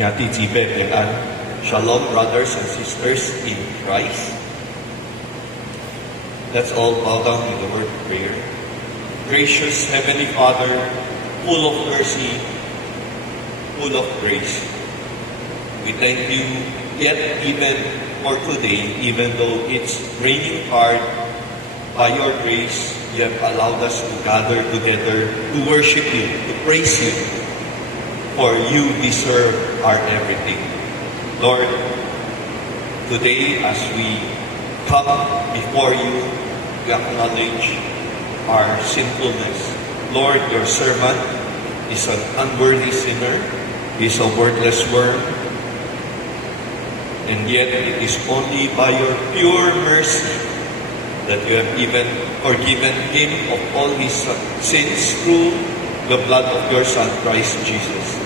Yati Zibe Bean. Shalom, brothers and sisters in Christ. Let's all bow down in the word of prayer. Gracious Heavenly Father, full of mercy, full of grace, we thank you yet even for today, even though it's raining hard, by your grace, you have allowed us to gather together to worship you, to praise you, for you deserve our everything. Lord, today as we come before you, we acknowledge our sinfulness. Lord, your servant is an unworthy sinner, is a worthless worm, and yet it is only by your pure mercy that you have even forgiven him of all his sins through the blood of your Son, Christ Jesus.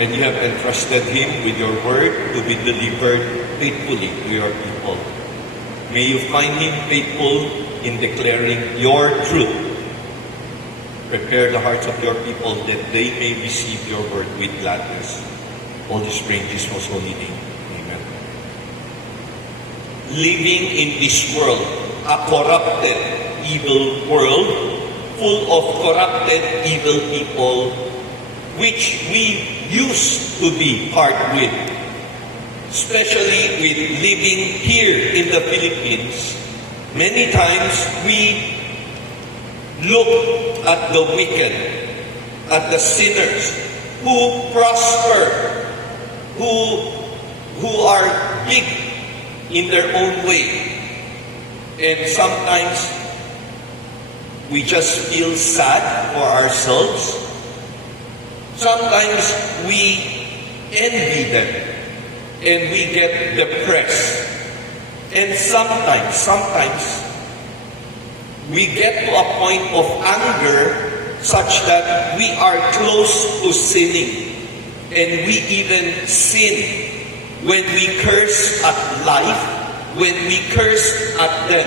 And you have entrusted him with your word to be delivered faithfully to your people. May you find him faithful in declaring your truth. Prepare the hearts of your people that they may receive your word with gladness. All this pray in his most holy name. Amen. Living in this world, a corrupted, evil world, full of corrupted, evil people, which we used to be part with, especially with living here in the Philippines. Many times we look at the wicked, at the sinners who prosper, who are big in their own way. And sometimes we just feel sad for ourselves. Sometimes we envy them and we get depressed. And sometimes we get to a point of anger such that we are close to sinning. And we even sin when we curse at life, when we curse at them,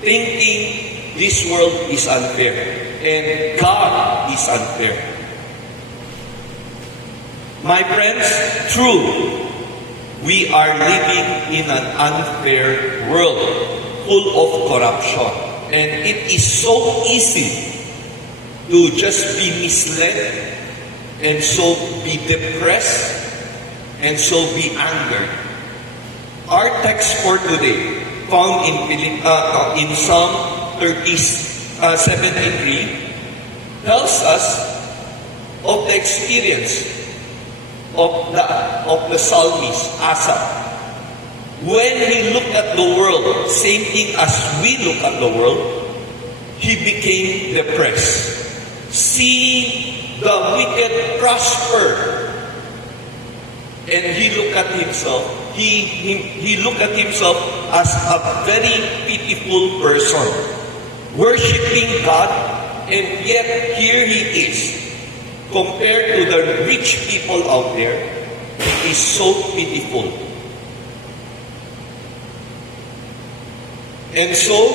thinking this world is unfair and God is unfair. My friends, true, we are living in an unfair world full of corruption. And it is so easy to just be misled and so be depressed and so be angered. Our text for today, found in Psalm 73, tells us of the experience of the psalmist Asaph. When he looked at the world, same thing as we look at the world, he became depressed. Seeing the wicked prosper, and he looked at himself. He looked at himself as a very pitiful person, worshiping God, and yet here he is. Compared to the rich people out there, he is so pitiful. And so,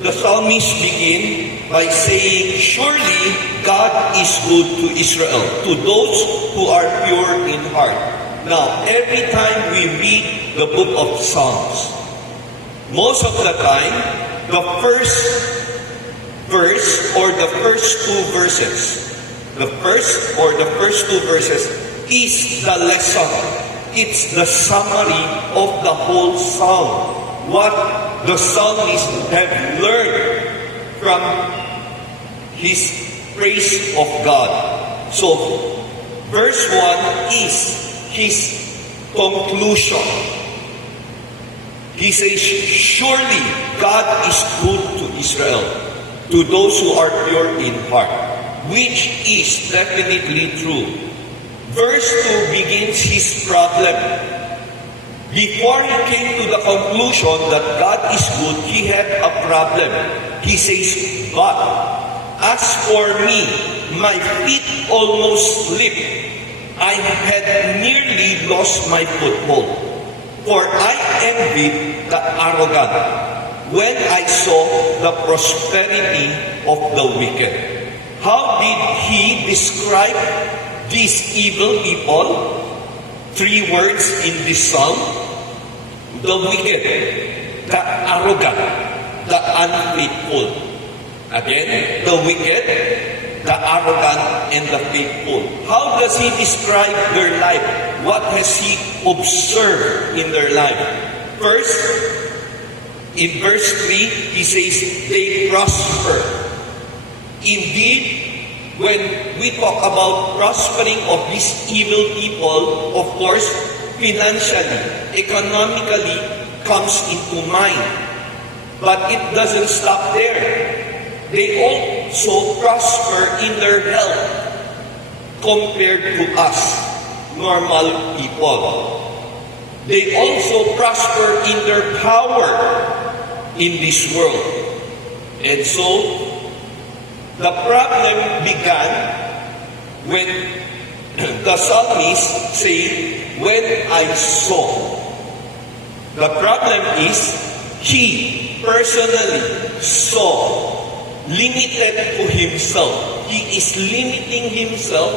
the psalmist begin by saying, surely God is good to Israel, to those who are pure in heart. Now, every time we read the book of Psalms, most of the time, the first verse or the first two verses, is the lesson. It's the summary of the whole psalm. What the psalmist have learned from his praise of God. So, verse 1 is his conclusion. He says, surely God is good to Israel, to those who are pure in heart, which is definitely true. Verse 2 begins his problem. Before he came to the conclusion that God is good, he had a problem. He says, but as for me, my feet almost slipped. I had nearly lost my foothold. For I envied the arrogant when I saw the prosperity of the wicked. How did he describe these evil people? 3 words in this psalm: the wicked, the arrogant, the unfaithful. Again, the wicked, the arrogant, and the faithful. How does he describe their life? What has he observed in their life? First, in verse 3, he says, they prosper. Indeed, when we talk about prospering of these evil people, of course, financially, economically comes into mind. But it doesn't stop there. They also prosper in their health compared to us, normal people. They also prosper in their power in this world. And so, The problem began when the psalmist say, when I saw. The problem is, he personally saw, limited to himself. He is limiting himself,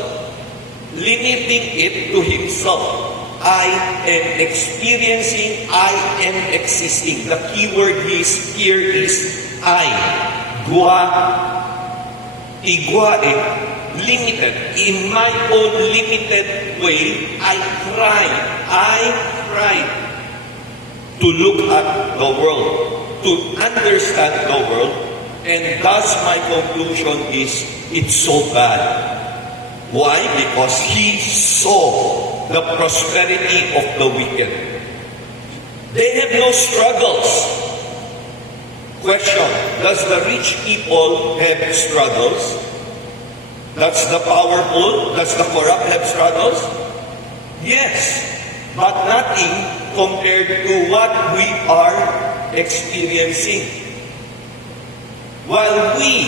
limiting it to himself. I am experiencing, I am existing. The key word here is I. Igwae, limited. In my own limited way, I tried to look at the world, to understand the world, and thus my conclusion is, it's so bad. Why? Because he saw the prosperity of the wicked. They have no struggles. Question, does the rich people have struggles? Does the powerful, does the corrupt have struggles? Yes, but nothing compared to what we are experiencing. While we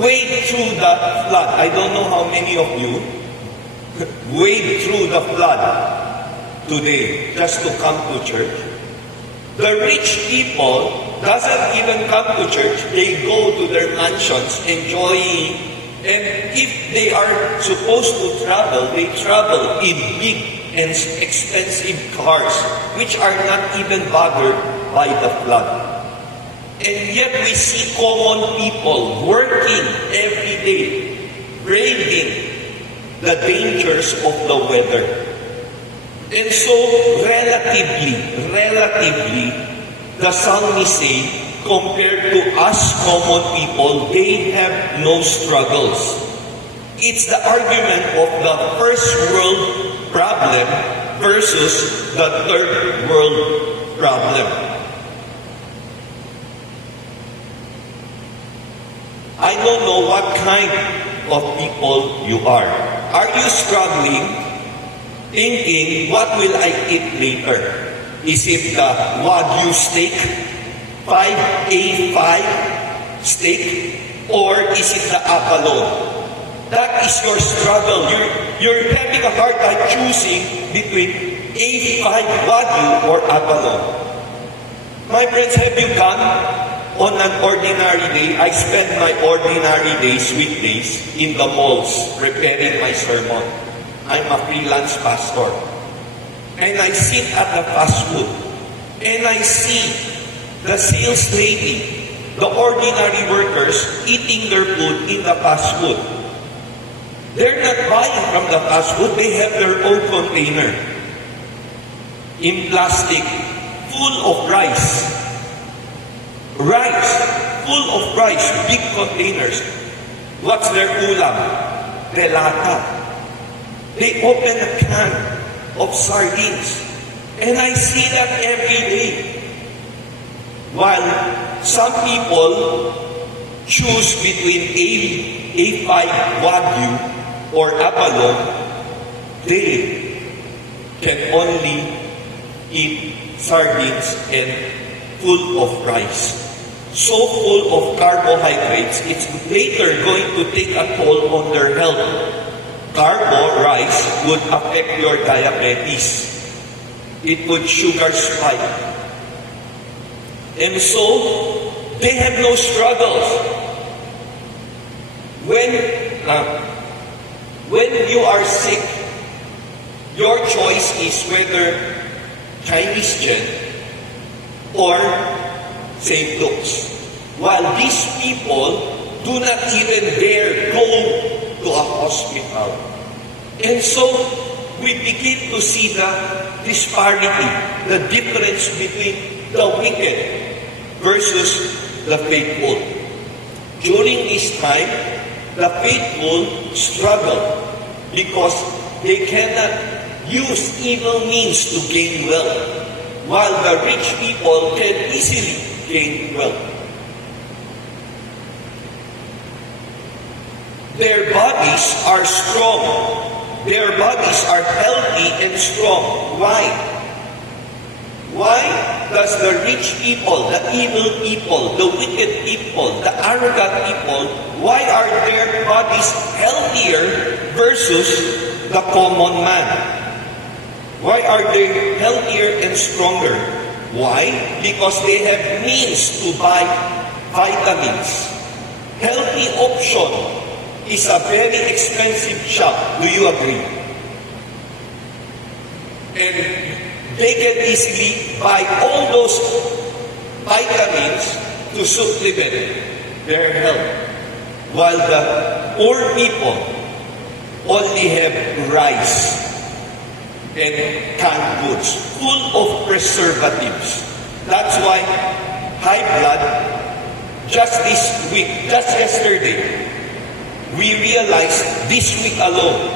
wade through the flood, I don't know how many of you wade through the flood today just to come to church. The rich people doesn't even come to church. They go to their mansions enjoying. And if they are supposed to travel, they travel in big and expensive cars, which are not even bothered by the flood. And yet we see common people working every day, braving the dangers of the weather. And so, relatively, the psalmist say, compared to us common people, they have no struggles. It's the argument of the first world problem versus the third world problem. I don't know what kind of people you are. Are you struggling, thinking, what will I eat later? Is it the Wagyu steak, 5A5 steak, or is it the abalone? That is your struggle. You're having a hard time choosing between A5 Wagyu or abalone. My friends, have you gone on an ordinary day? I spend my ordinary days, weekdays, in the malls preparing my sermon. I'm a freelance pastor. And I sit at the fast food. And I see the sales lady, the ordinary workers eating their food in the fast food. They're not buying from the fast food. They have their own container in plastic, full of rice. Full of rice, big containers. What's their ulam? Delata. They open a can of sardines. And I see that every day. While some people choose between A5 Wagyu or abalone, they can only eat sardines and full of rice. So full of carbohydrates, it's later going to take a toll on their health. Rice would affect your diabetes. It would sugar spike. And so, they have no struggles. When you are sick, your choice is whether Chinese Gen or St. Luke's. While these people do not even dare go to a hospital. And so, we begin to see the disparity, the difference between the wicked versus the faithful. During this time, the faithful struggle because they cannot use evil means to gain wealth, while the rich people can easily gain wealth. Their bodies are strong. Their bodies are healthy and strong. Why? Why does the rich people, the evil people, the wicked people, the arrogant people, why are their bodies healthier versus the common man? Why are they healthier and stronger? Why? Because they have means to buy vitamins. Healthy option is a very expensive shop. Do you agree? And they can easily buy all those vitamins to supplement their health. While the poor people only have rice and canned goods full of preservatives. That's why high blood, just this week, just yesterday, we realized this week alone,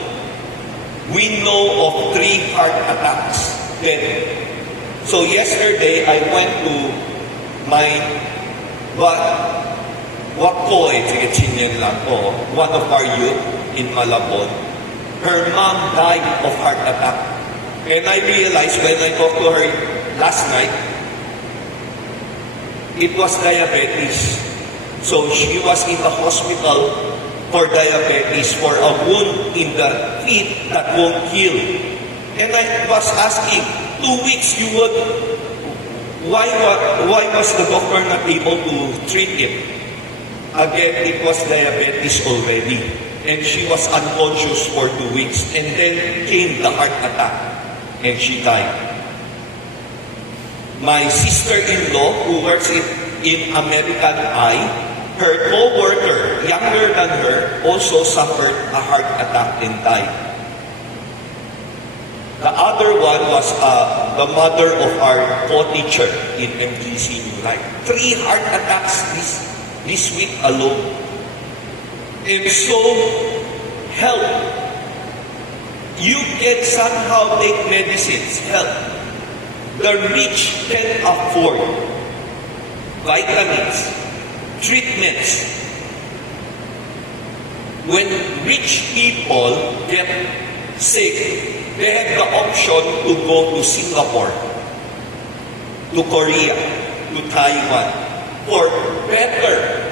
we know of 3 heart attacks. Then, so yesterday I went to my one of our youth in Malabon. Her mom died of heart attack. And I realized when I talked to her last night, it was diabetes. So she was in the hospital for diabetes, for a wound in the feet that won't heal. And I was asking, 2 weeks you would, why was the doctor not able to treat it? Again, it was diabetes already. And she was unconscious for 2 weeks. And then came the heart attack. And she died. My sister-in-law, who works in American Eye, her co-worker, younger than her, also suffered a heart attack and died. The other one was the mother of our co-teacher in MGC New Life. 3 heart attacks this week alone. And so, help. You can somehow take medicines, help. The rich can afford vitamins, treatments. When rich people get sick, they have the option to go to Singapore, to Korea, to Taiwan, for better.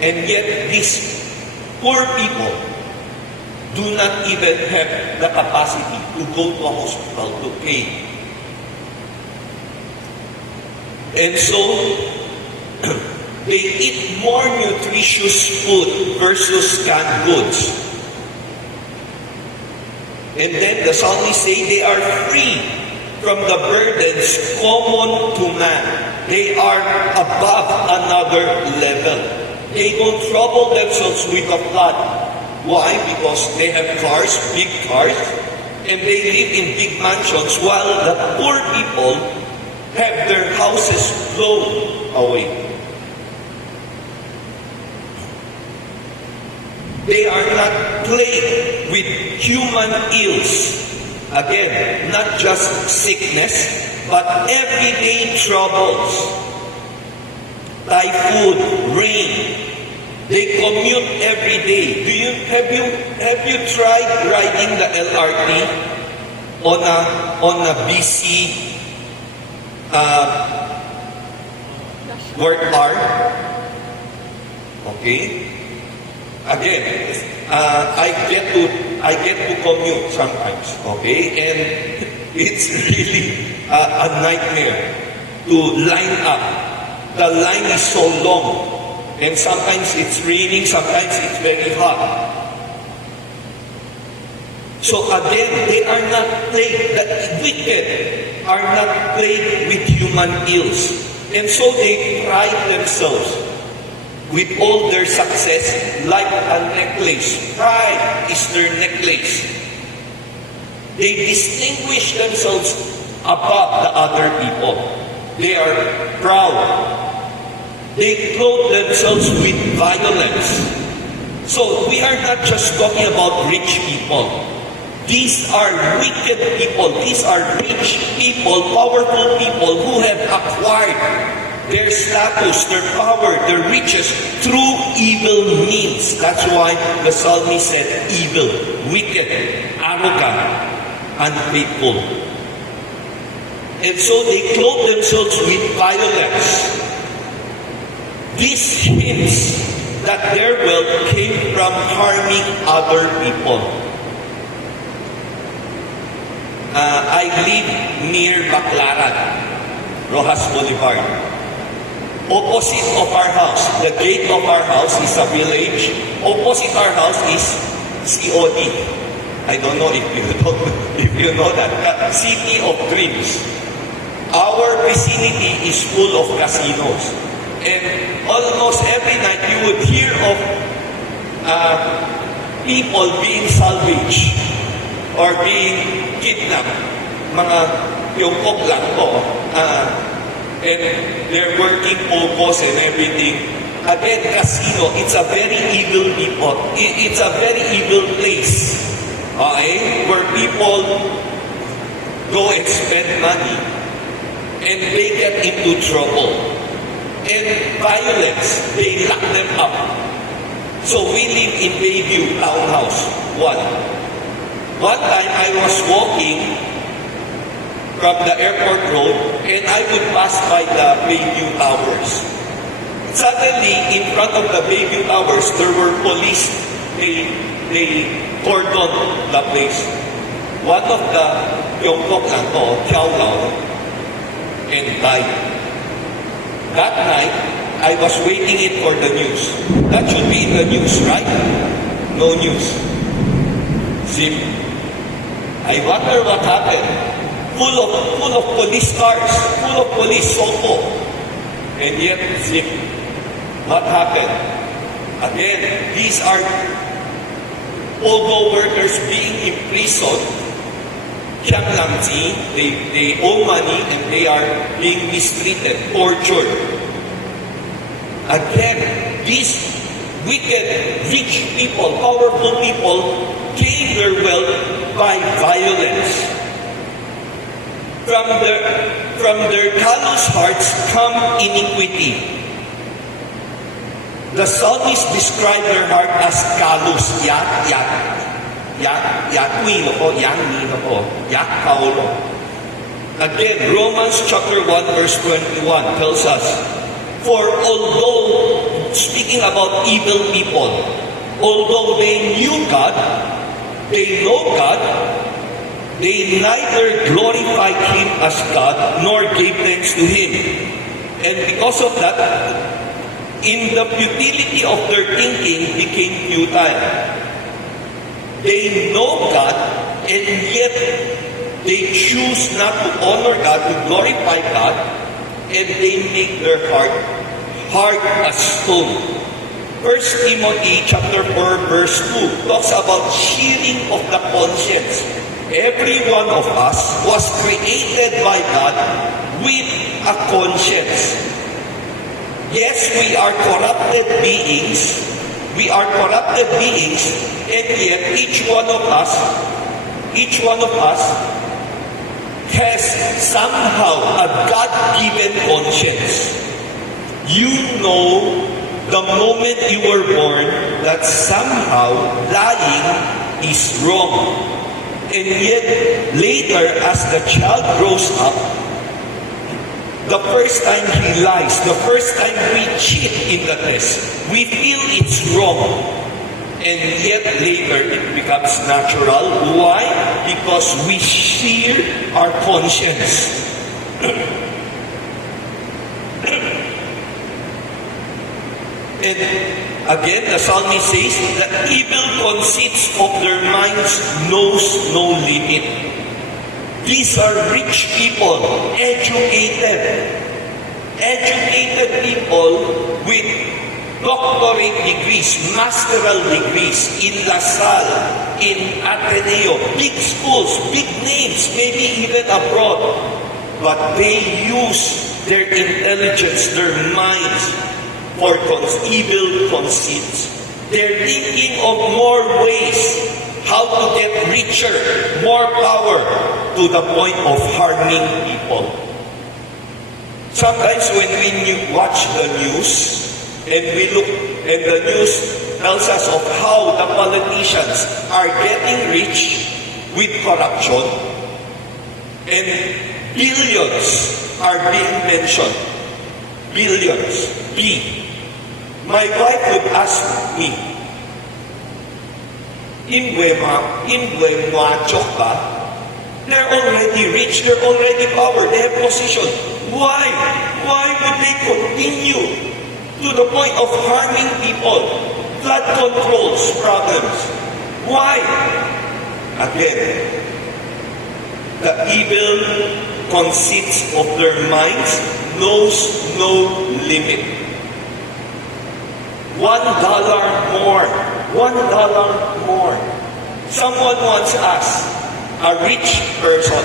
And yet these poor people do not even have the capacity to go to a hospital to pay. And so, they eat more nutritious food versus canned goods. And then the psalmist say they are free from the burdens common to man. They are above another level. They don't trouble themselves with the flood. Why? Because they have cars, big cars, and they live in big mansions, while the poor people have their houses blown away. They are not plagued with human ills. Again, not just sickness, but everyday troubles. Typhoon, rain. They commute every day. Have you tried riding the LRT on a busy work hour? Okay. Again, I get to commute sometimes. Okay, and it's really a nightmare to line up. The line is so long. And sometimes it's raining, sometimes it's very hot. So again, they are not plagued, the wicked are not plagued with human ills. And so they pride themselves with all their success like a necklace. Pride is their necklace. They distinguish themselves above the other people. They are proud. They clothe themselves with violence. So we are not just talking about rich people. These are wicked people. These are rich people, powerful people who have acquired their status, their power, their riches through evil means. That's why the psalmist said evil, wicked, arrogant. unfaithful. And so they clothe themselves with violence. This hints that their wealth came from harming other people. I live near Baclaran, Rojas Boulevard. Opposite of our house, the gate of our house is a village. Opposite our house is COD. I don't know if you know that. City of Dreams. Our vicinity is full of casinos. And almost every night you would hear of people being salvaged or being kidnapped. Mga Tiongkok lang po. And they're working pocos and everything. Again, casino, it's a very evil people. It's a very evil place. Okay? Where people go and spend money and they get into trouble. And violence, they lock them up. So we live in Bayview Townhouse 1. One time I was walking from the airport road and I would pass by the Bayview Towers. Suddenly, in front of the Bayview Towers, there were police. They cordoned the place. One of the Tiongkok lang to, Tiao Lao, and died. That night, I was waiting it for the news. That should be in the news, right? No news. See? I wonder what happened. Full of police cars, full of police Sopo. And yet, see, what happened? Again, these are Pogo workers being imprisoned. They owe money and they are being mistreated, tortured. Again, these wicked, rich people, powerful people gain their wealth by violence. From their callous hearts come iniquity. The psalmist described their heart as callous, Again, Romans chapter 1 verse 21 tells us, for although, speaking about evil people, although they knew God, they know God, they neither glorified Him as God nor gave thanks to Him. And because of that, in the futility of their thinking became futile. They know God, and yet they choose not to honor God, to glorify God, and they make their heart hard as stone. 1 Timothy chapter 4 verse 2 talks about shearing of the conscience. Every one of us was created by God with a conscience. Yes, we are corrupted beings. We are corrupted beings, and yet each one of us has somehow a God-given conscience. You know the moment you were born that somehow lying is wrong. And yet, later, as the child grows up, the first time he lies, the first time we cheat in the test, we feel it's wrong. And yet, later, it becomes natural. Why? Because we sear our conscience. And again, the psalmist says, the evil conceits of their minds knows no limit. These are rich people, educated people with doctorate degrees, masteral degrees in La Salle, in Ateneo, big schools, big names, maybe even abroad. But they use their intelligence, their minds, for evil conceits. They're thinking of more ways how to get richer, more power, to the point of harming people. Sometimes when we watch the news, and we look, and the news tells us of how the politicians are getting rich with corruption, and billions are being mentioned. Billions. My wife would ask me, Inbuemachok ba? They're already rich, they're already power, they have position. Why? Why would they continue to the point of harming people? Flood controls problems. Why? Again, the evil conceits of their minds knows no limit. $1 more. $1 more. Someone once asked a rich person,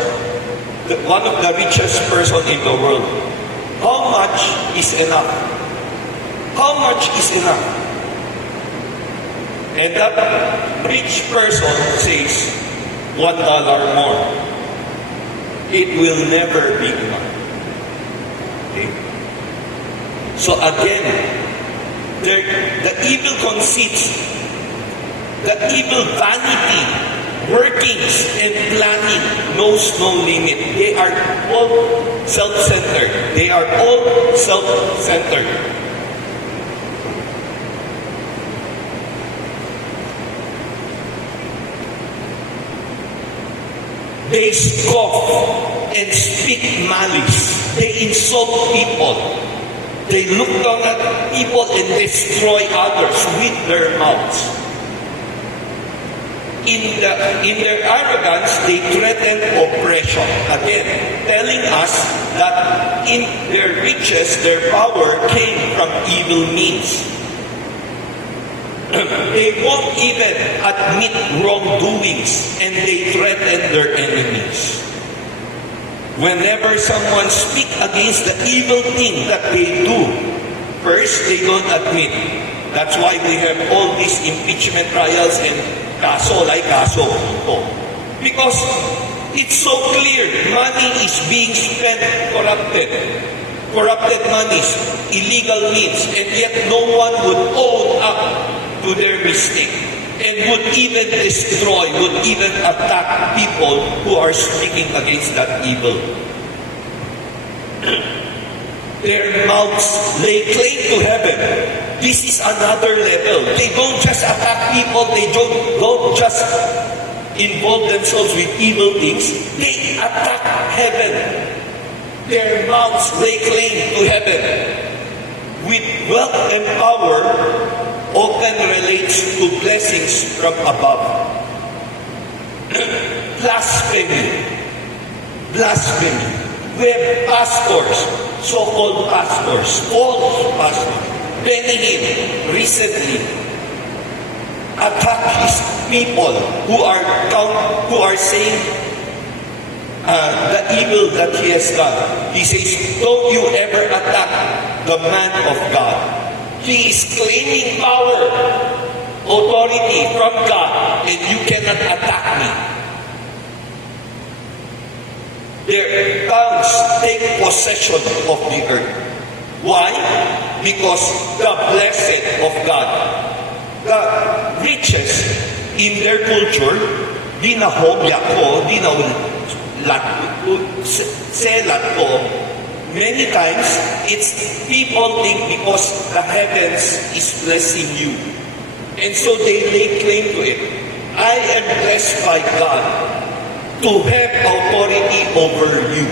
one of the richest person in the world, how much is enough? How much is enough? And that rich person says, $1 more. It will never be enough. Okay? So again, the evil conceits, the evil vanity, workings and planning knows no limit. They are all self-centered. They are all self-centered. They scoff and speak malice. They insult people. They look down at people and destroy others with their mouths. In their arrogance, they threaten oppression. Again, telling us that in their riches, their power came from evil means. They won't even admit wrongdoings, and they threaten their enemies. Whenever someone speaks against the evil thing that they do, first, they don't admit. That's why we have all these impeachment trials and kaso like kaso ito. Because it's so clear, money is being spent corrupted. Corrupted monies, illegal means, and yet no one would own up to their mistake and would even destroy, would even attack people who are speaking against that evil. Their mouths lay claim to heaven. This is another level. They don't just attack people, they don't just involve themselves with evil things. They attack heaven. Their mouths lay claim to heaven. With wealth and power, often relates to blessings from above. Blasphemy. Blasphemy. We have pastors, so-called pastors, false pastors. Benny Hinn recently attacked his people who are saying the evil that he has done. He says, don't you ever attack the man of God. He is claiming power, authority from God, and you cannot attack me. Their tongues take possession of the earth. Why? Because the blessed of God, the riches in their culture, di na hobya ko, di na selat ko. Many times, it's people think because the heavens is blessing you. And so they lay claim to it. I am blessed by God to have authority over you.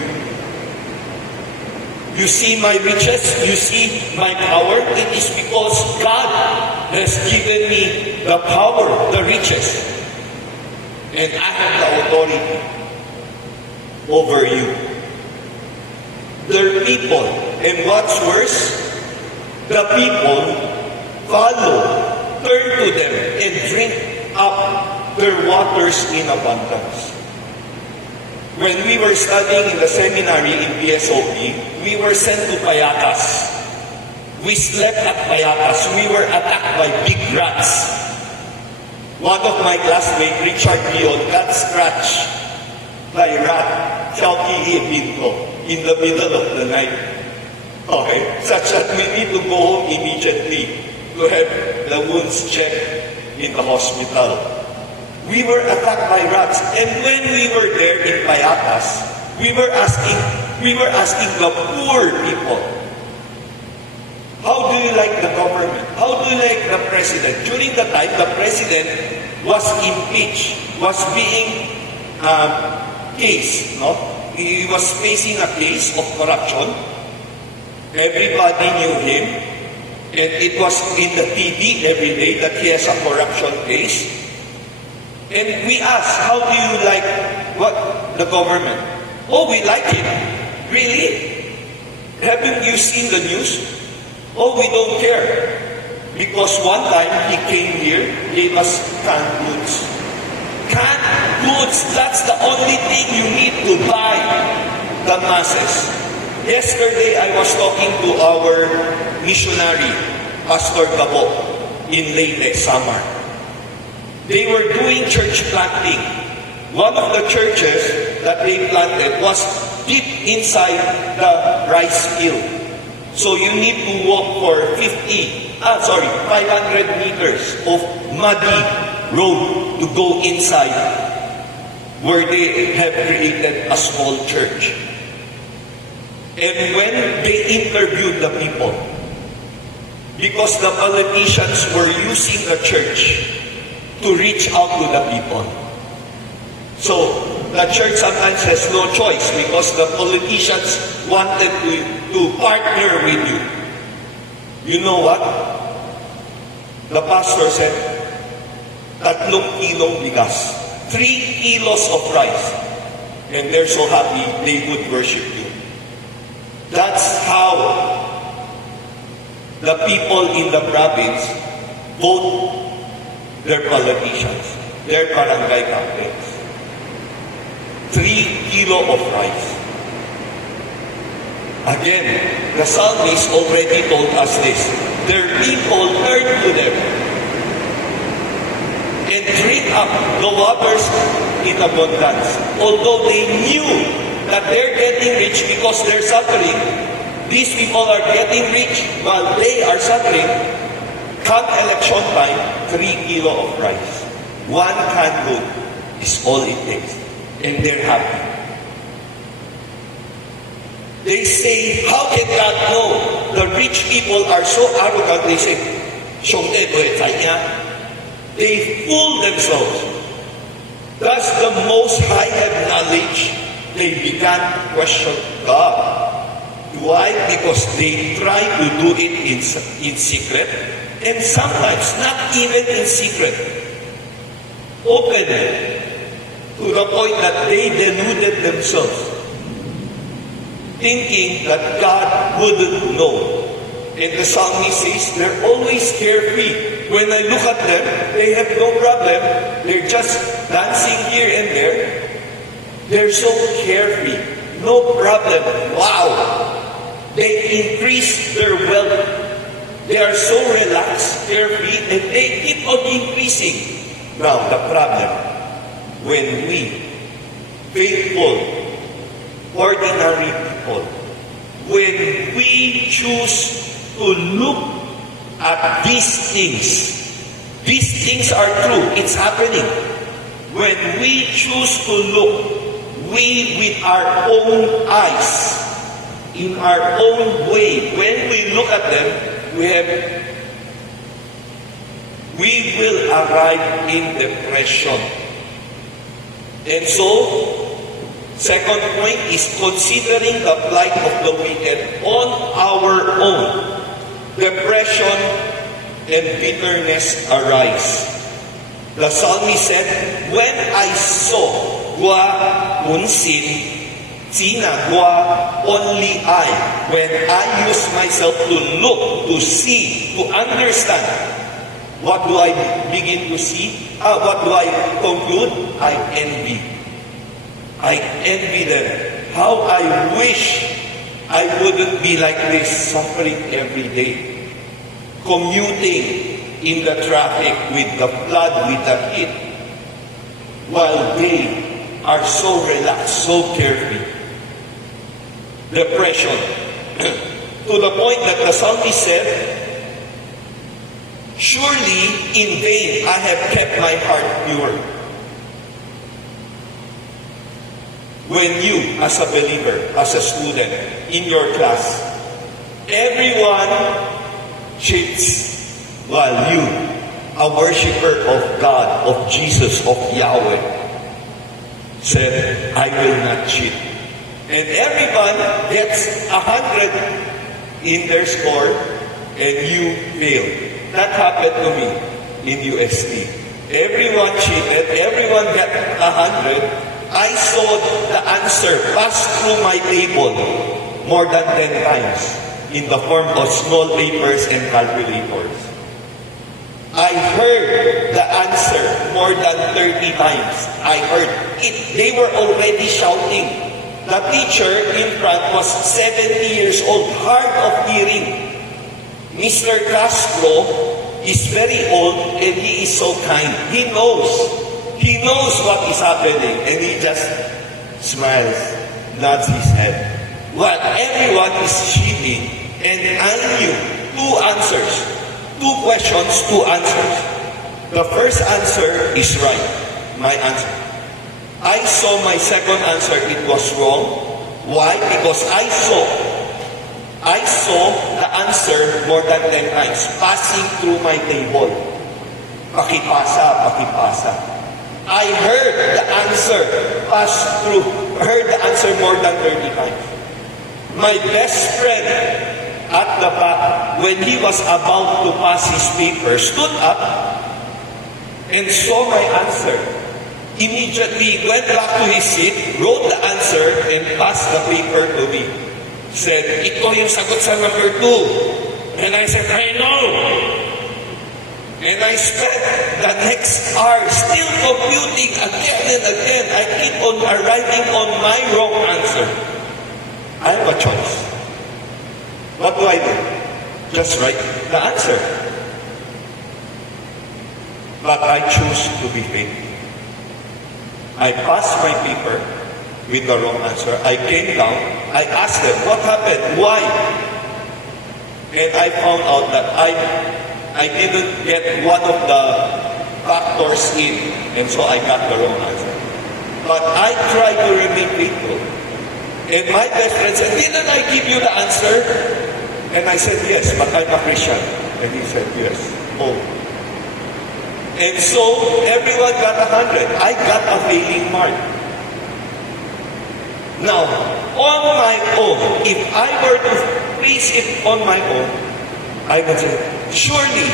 You see my riches, you see my power, it is because God has given me the power, the riches. And I have the authority over you. Their people, and what's worse, the people follow, turn to them, and drink up their waters in abundance. When we were studying in the seminary in PSOP, we were sent to Payacas. We slept at Payacas. We were attacked by big rats. One of my classmates, Richard Leon, got scratched by a rat, Chowki Binto, in the middle of the night. Okay? Such that we need to go home immediately to have the wounds checked in the hospital. We were attacked by rats. And when we were there in Payatas, we were asking the poor people, how do you like the government? How do you like the president? During the time, the president was impeached, was being case, no? He was facing a case of corruption. Everybody knew him, and it was in the TV every day that he has a corruption case. And we asked, how do you like the government? Oh, we like it. Really? Haven't you seen the news? Oh, we don't care. Because one time he came here, gave us canned goods. Canned goods, that's the only thing you need to buy the masses. Yesterday, I was talking to our missionary, Pastor Gabo, in Leyte, Samar. They were doing church planting. One of the churches that they planted was deep inside the rice field. So you need to walk for 500 meters of muddy road to go inside where they have created a small church. And when they interviewed the people, because the politicians were using the church to reach out to the people. So the church sometimes has no choice because the politicians wanted to partner with you. You know what? The pastor said, 3 kilong bigas, 3 kilos of rice, and they're so happy they would worship you. That's how the people in the province vote their politicians, their barangay captains. 3 kilo of rice. Again, the psalmist already told us this. Their people turn to them and drink up the waters in abundance. Although they knew that they're getting rich because they're suffering, these people are getting rich while they are suffering. Come election time, 3 kilo of rice. 1 canned good is all it takes. And they're happy. They say, how can God know? The rich people are so arrogant. They say, they fool themselves. Thus the Most High have knowledge. They began to question God. Why? Because they try to do it in secret. And sometimes not even in secret. Open, to the point that they deluded themselves, thinking that God wouldn't know. And the psalmist says, they're always carefree. When I look at them, they have no problem. They're just dancing here and there. They're so carefree. No problem. Wow! They increase their wealth. They are so relaxed, carefree, and they keep on increasing. Now, the problem, when we, faithful, ordinary people, when we choose to look at these things are true, it's happening. When we choose to look, we with our own eyes, in our own way, when we look at them, we will arrive in depression. And so, second point is considering the plight of the wicked on our own. Depression and bitterness arise. The psalmist said, when I saw gua unsin, Gua only I, when I use myself to look, to see, to understand, what do I begin to see? What do I conclude? I envy. I envy them. How I wish I wouldn't be like this, suffering every day. Commuting in the traffic with the flood, with the heat, while they are so relaxed, so carefree. Depression. To the point that the psalmist said, surely in vain I have kept my heart pure. when you, as a believer, as a student, in your class, everyone cheats while you, a worshiper of God, of Jesus, of Yahweh, said, I will not cheat. And everyone gets 100 in their score and you fail. That happened to me in UST. Everyone cheated, everyone got 100. I saw the answer pass through my table more than 10 times in the form of small papers and calculators. I heard the answer more than 30 times. I heard it. They were already shouting. The teacher in front was 70 years old, hard of hearing. Mr. Castro is very old and he is so kind. He knows what is happening and he just smiles, nods his head. While everyone is cheating, and I knew two questions, two answers. The first answer is right, my answer. I saw my second answer, it was wrong. Why? Because I saw the answer more than 10 times, passing through my table. Pakipasa. I heard the answer heard the answer more than 30 times. My best friend at the back, when he was about to pass his paper, stood up and saw my answer. Immediately went back to his seat, wrote the answer, and passed the paper to me. Said, ito yung sagot sa number 2. And I said, I know. And I spent the next hour still computing again and again. I keep on arriving on my wrong answer. I have a choice. What do? Just write the answer. But I choose to be faithful. I passed my paper with the wrong answer. I came down. I asked them, what happened? Why? And I found out that I didn't get one of the factors in, and so I got the wrong answer. But I tried to remain faithful. And my best friend said, didn't I give you the answer? And I said, yes, but I'm a Christian. And he said, yes. Oh. And so, everyone got 100. I got a failing mark. Now, on my own, if I were to face it on my own, I would say, surely,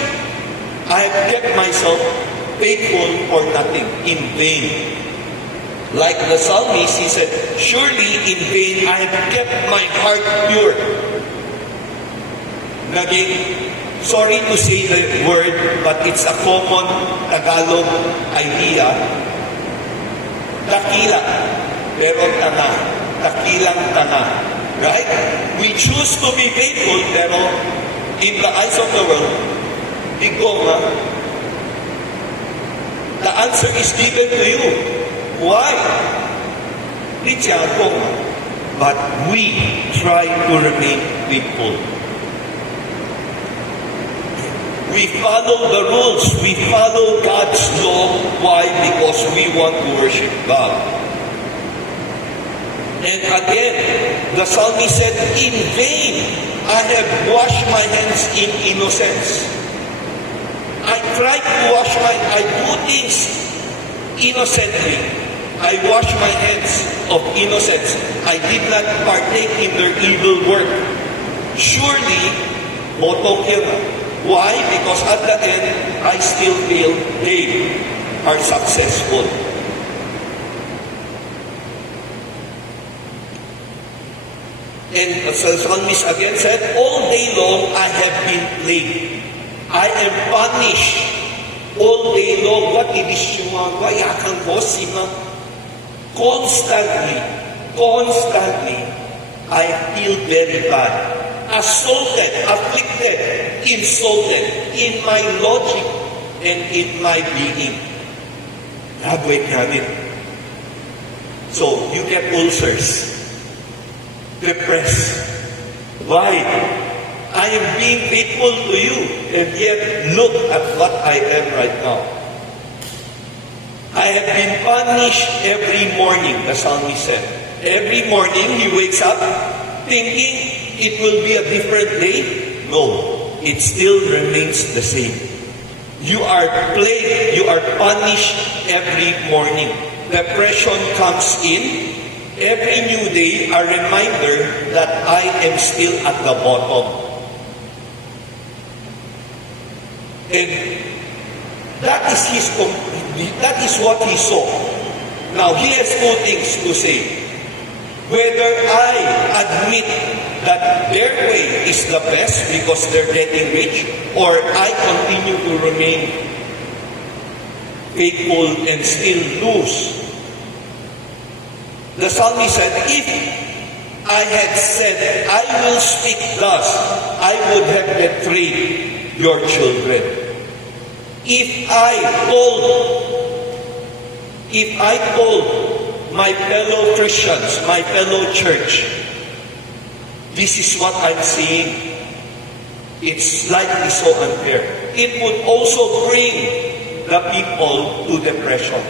I have kept myself faithful for nothing, in vain. Like the psalmist, he said, surely in vain I have kept my heart pure. Naging, sorry to say the word, but it's a common Tagalog idea. Dakila, pero tanga. Dakilang tanga. Right? We choose to be faithful, pero in the eyes of the world, digoma, the answer is given to you. Why? But we try to remain faithful. We follow the rules. We follow God's law. Why? Because we want to worship God. And again, the psalmist said, in vain I have washed my hands in innocence. I tried to I do things innocently. I wash my hands of innocence. I did not partake in their evil work. Surely, motokira. Why? Because at the end, I still feel they are successful. And the psalmist again said, all day long I have been plagued. I am punished all day long. What it is yakan ko sima? Constantly, I feel very bad. Assaulted, afflicted, insulted in my logic and in my being. Grabe. So, you get ulcers. Depressed. Why? I am being faithful to you, and yet look at what I am right now. I have been punished every morning, the psalmist said. every morning he wakes up thinking it will be a different day? No, it still remains the same. You are plagued, you are punished every morning. Depression comes in. Every new day, a reminder that I am still at the bottom. And that is what he saw. Now, he has two things to say. Whether I admit that their way is the best because they're getting rich, or I continue to remain faithful and still lose. The psalmist said, if I had said, I will speak thus, I would have betrayed your children. If I told my fellow Christians, my fellow church, this is what I'm seeing, it's likely so unfair. It would also bring the people to depression.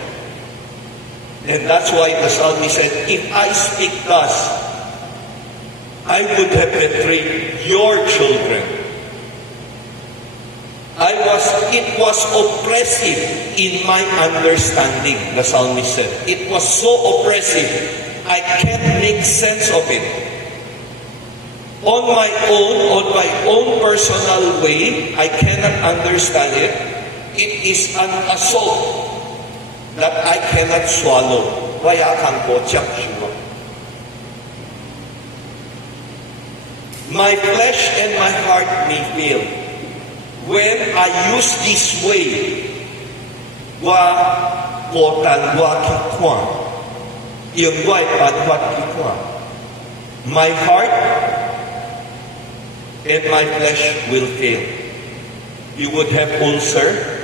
And that's why the psalmist said, if I speak thus, I would have betrayed your children. It was oppressive in my understanding, the psalmist said. It was so oppressive, I can't make sense of it. On my own personal way, I cannot understand it. It is an assault that I cannot swallow. My flesh and my heart may fail. When I use this way, my heart and my flesh will fail. You would have ulcer,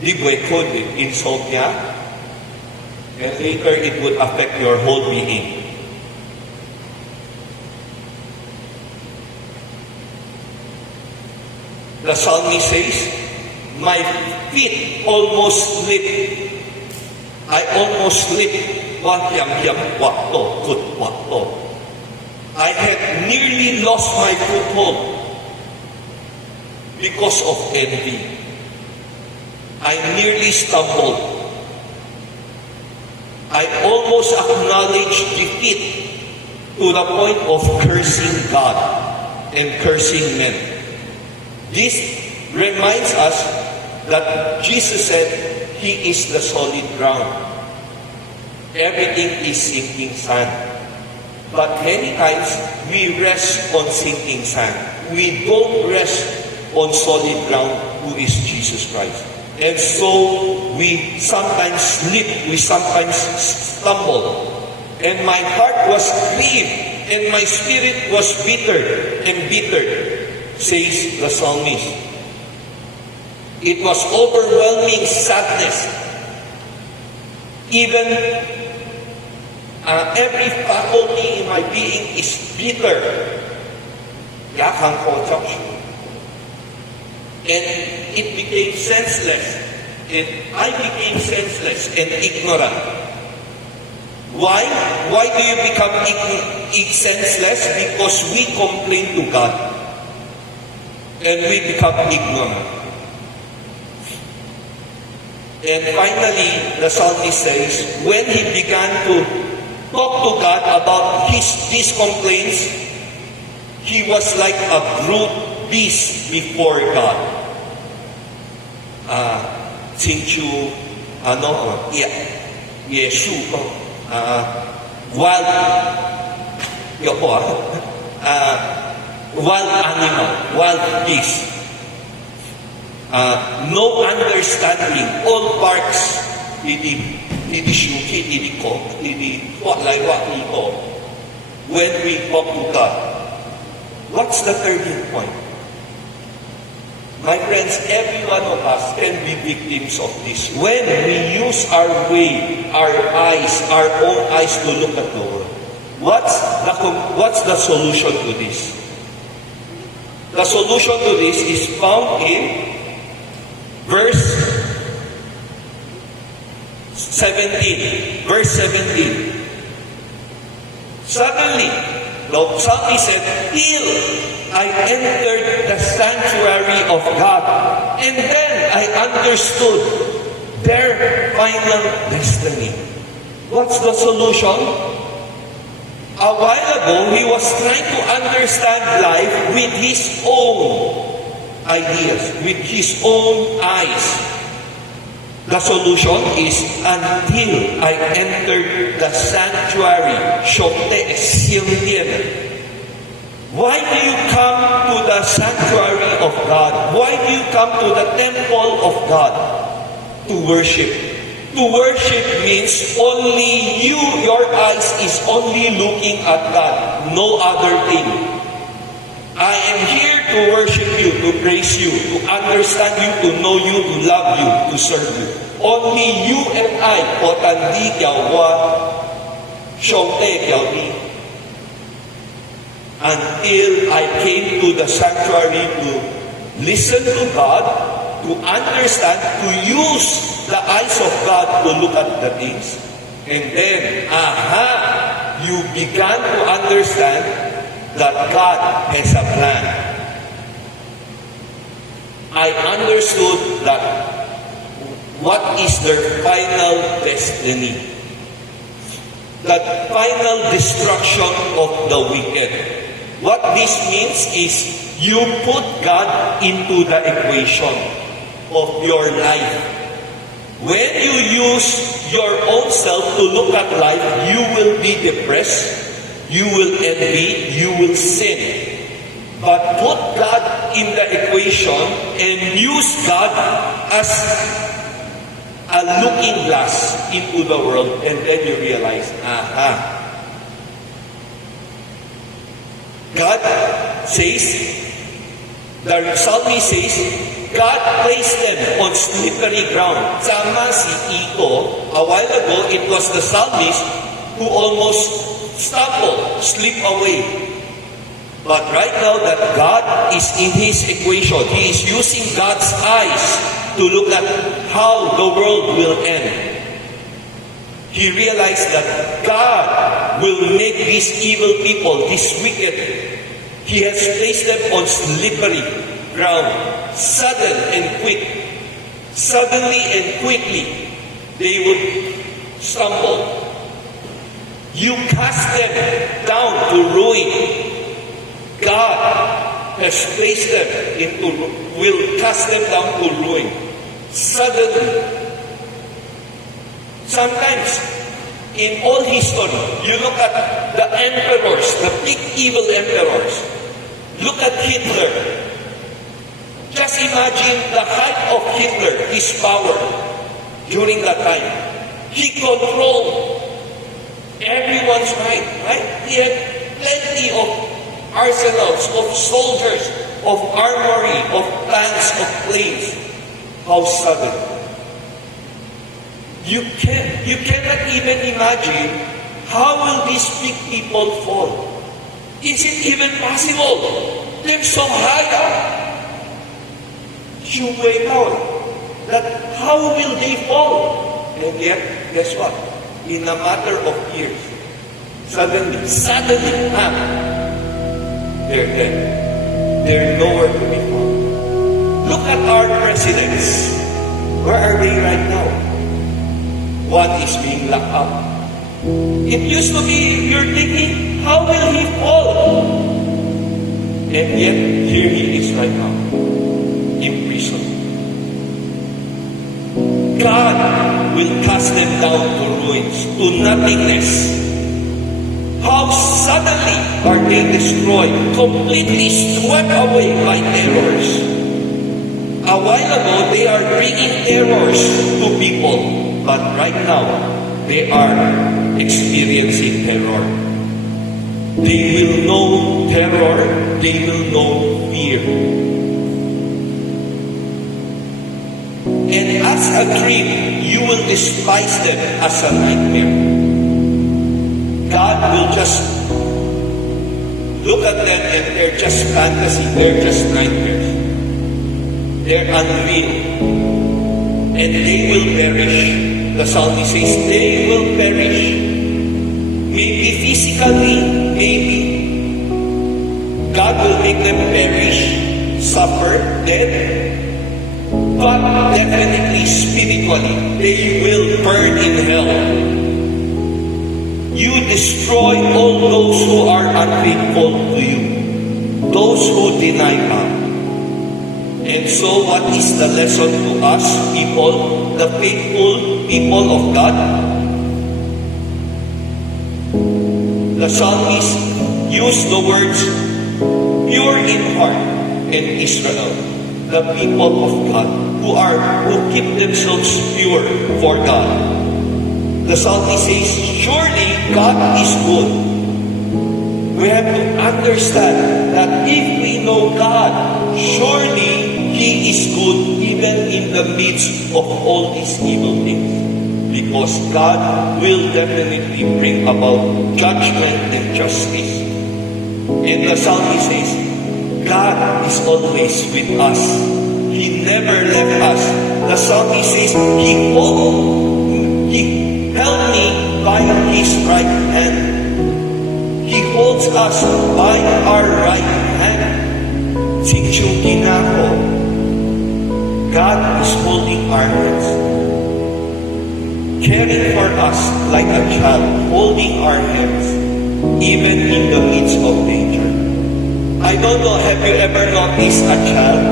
insomnia, and later it would affect your whole being. The psalmist says, my feet almost slipped. I almost slipped. I had nearly lost my foothold because of envy. I nearly stumbled. I almost acknowledged defeat to the point of cursing God and cursing men. This reminds us that Jesus said He is the solid ground. Everything is sinking sand. But many times, we rest on sinking sand. We don't rest on solid ground, who is Jesus Christ. And so, we sometimes slip, we sometimes stumble. And my heart was grieved, and my spirit was bitter and embittered, says the psalmist. It was overwhelming sadness. Even every faculty in my being is bitter. And it became senseless. And I became senseless and ignorant. Why? Why do you become senseless? Because we complain to God. And we become ignorant. And finally, the psalmist says, when he began to talk to God about these complaints, he was like a brute beast before God. Sinchu, Yesu, wild animal, wild beast. No understanding, all parts, when we talk to God. What's the turning point? My friends, every one of us can be victims of this. When we use our way, our own eyes to look at the world. What's the solution to this? The solution to this is found in verse 17. Verse 17. Suddenly, the psalmist said, till I entered the sanctuary of God. And then I understood their final destiny. What's the solution? A while ago, he was trying to understand life with his own ideas, with his own eyes. The solution is until I entered the sanctuary. Why do you come to the sanctuary of God? Why do you come to the temple of God? To worship. To worship means only you, your eyes is only looking at God, no other thing. I am here to worship you, to praise you, to understand you, to know you, to love you, to serve you. Only you and I, potandi kiawa, shongte kiawi. Until I came to the sanctuary to listen to God, to understand, to use the eyes of God to look at the things. And then, you began to understand that God has a plan. I understood that what is their final destiny. The final destruction of the wicked. What this means is you put God into the equation of your life. When you use your own self to look at life, you will be depressed, you will envy, you will sin. But put God in the equation and use God as a looking glass into the world, and then you realize, God says, the psalmist says, God placed them on slippery ground. Sama si Ito, a while ago, it was the psalmist who almost stumbled, slipped away. But right now that God is in his equation, he is using God's eyes to look at how the world will end. He realized that God will make these evil people, these wicked, he has placed them on slippery ground, sudden and quick. Suddenly and quickly, they would stumble. You cast them down to ruin. God has placed them will cast them down to ruin. Suddenly. Sometimes, in all history, you look at the emperors, the big evil emperors. Look at Hitler. Just imagine the height of Hitler, his power during that time. He controlled everyone's right? He had plenty of arsenals, of soldiers, of armory, of tanks, of planes. How sudden. You cannot even imagine how will these big people fall. Is it even possible? They're so high up. You wait out. That how will they fall? And yet, guess what? In a matter of years, suddenly, they're dead. They're nowhere to be found. Look at our presidents. Where are they right now? One is being locked up. It used to be, you're thinking, how will he fall? And yet, here he is right now, in prison. God will cast them down to ruins, to nothingness. How suddenly are they destroyed, completely swept away by terrors. A while ago, they are bringing terrors to people. But right now, they are experiencing terror. They will know terror. They will know fear. And as a dream, you will despise them as a nightmare. God will just look at them and they're just fantasy. They're just nightmares. They're unreal. And they will perish. The psalmist says, they will perish. maybe physically, maybe God will make them perish, suffer, dead, but definitely spiritually, they will burn in hell. You destroy all those who are unfaithful to you, those who deny God. And so what is the lesson to us people, the faithful people of God? The psalmist used the words pure in heart and Israel, the people of God who keep themselves pure for God. The psalmist says, surely God is good. We have to understand that if we know God, surely He is good even in the midst of all these evil things. Because God will definitely bring about judgment and justice. And the psalmist says, God is always with us. He never left us. The psalmist says, He held me by His right hand. He holds us by our right hand. Sinsyukin ako. God is holding our hands. Caring for us like a child, holding our hands, even in the midst of danger. I don't know, have you ever noticed a child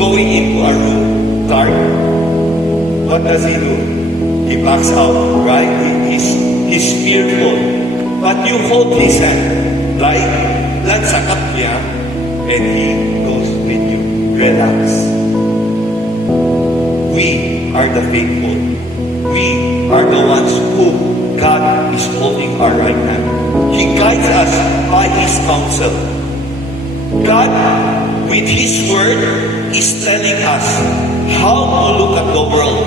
going into a room, dark? What does he do? He backs out, right? He's fearful. But you hold his hand, like, lansakap niya, and he goes with you. Relax. We are the faithful. We are the ones who God is holding our right hand. He guides us by His counsel. God, with His word, is telling us how to look at the world.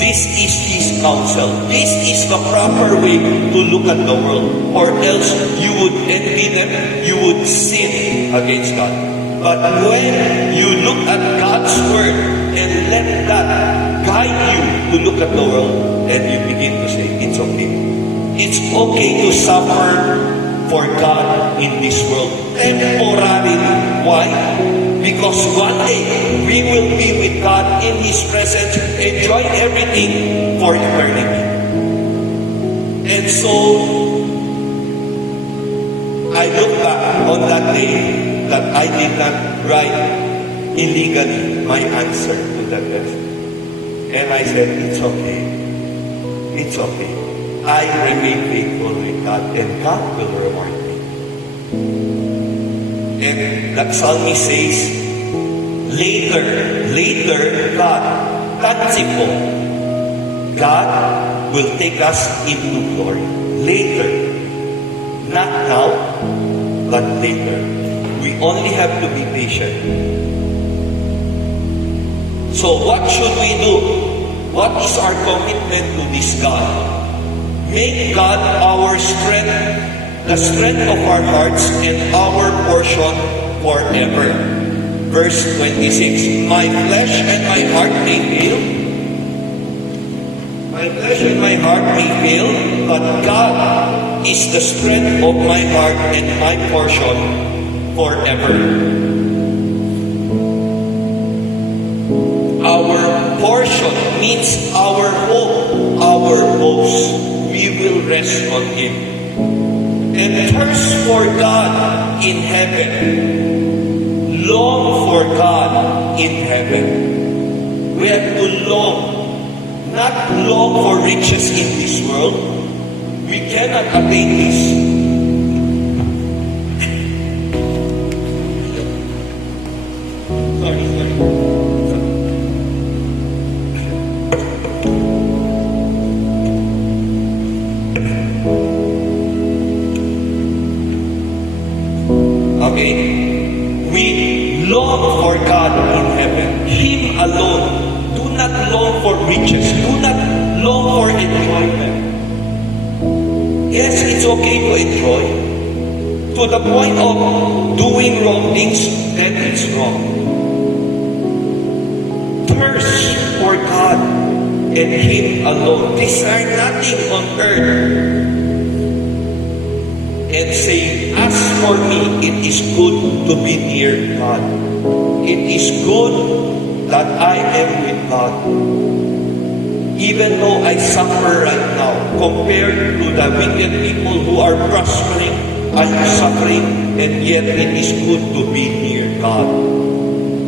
This is His counsel. This is the proper way to look at the world. Or else you would envy them, you would sin against God. But when you look at God's word and let that guide you to look at the world, and you begin to say, it's okay. It's okay to suffer for God in this world temporarily. Why? Because one day we will be with God in His presence, enjoy everything for eternity. And so I look back on that day that I did not write illegally my answer to that test. And I said, it's okay. It's okay. I remain faithful with God, and God will reward me. And that psalmist says, later, God, tangible, God will take us into glory. Later. Not now, but later. We only have to be patient. So what should we do? What is our commitment to this God? Make God our strength, the strength of our hearts, and our portion forever. Verse 26, my flesh and my heart may fail. My flesh and my heart may fail, but God is the strength of my heart and my portion forever. Our portion means our hope, our hopes. We will rest on Him. And thirst for God in heaven. Long for God in heaven. We have to long, not long for riches in this world. We cannot attain this. Okay? We long for God in heaven. Him alone. Do not long for riches. Do not long for enjoyment. Yes, it's okay to enjoy. To the point of doing wrong things, then it's wrong. Thirst for God and Him alone. Desire nothing on earth. and say, as for me, it is good to be near God. It is good that I am with God. Even though I suffer right now, compared to the wicked people who are prospering, I am suffering, and yet it is good to be near God.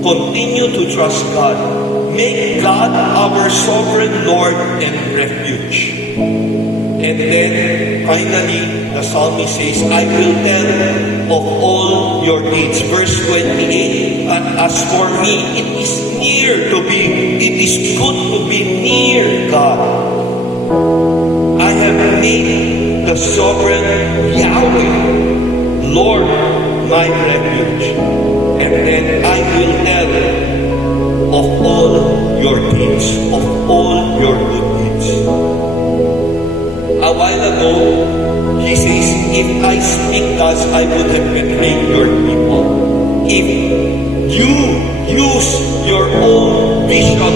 Continue to trust God. Make God our sovereign Lord and refuge. And then, finally, the psalmist says, I will tell of all your deeds. Verse 28, and as for me, it is it is good to be near God. I have made the sovereign Yahweh, Lord, my refuge. And then I will tell of all your deeds, of all your good deeds. A while ago, he says, if I speak thus, I would have betrayed your people. If you use your own vision,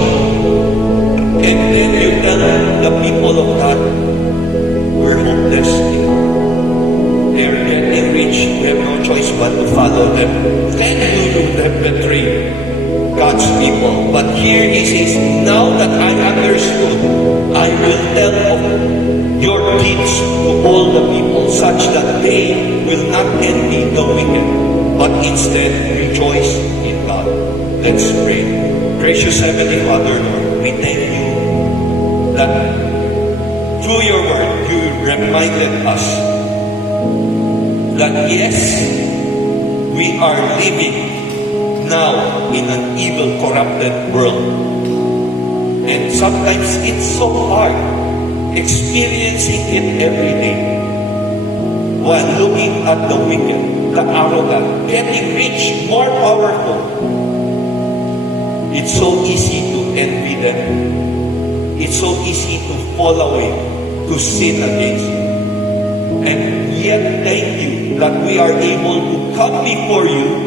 and then you tell the people of God, we're hopeless. They're getting rich. We have no choice but to follow them. Then you would have betrayed God's people. But here he says, now that I understood, I will tell of your deeds to all the people, such that they will not envy the wicked, but instead rejoice in God. Let's pray. Gracious Heavenly Father, Lord, we thank you that through your word, you reminded us that yes, we are living now in an evil, corrupted world. And sometimes it's so hard experiencing it every day while looking at the wicked, the arrogant, getting rich, more powerful. It's so easy to envy them. It's so easy to fall away, to sin against you. And yet, thank you that we are able to come before you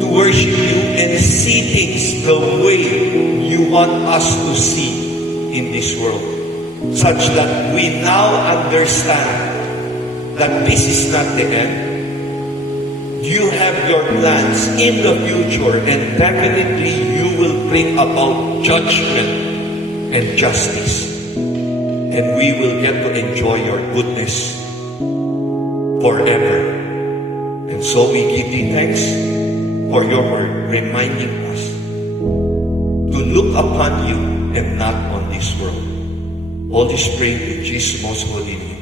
to worship you and see things the way you want us to see in this world, such that we now understand that this is not the end. You have your plans in the future, and definitely you will bring about judgment and justice. And we will get to enjoy your goodness forever. And so we give thee thanks for your word, reminding us to look upon you and not on this world. All this prayed in Jesus' most holy name.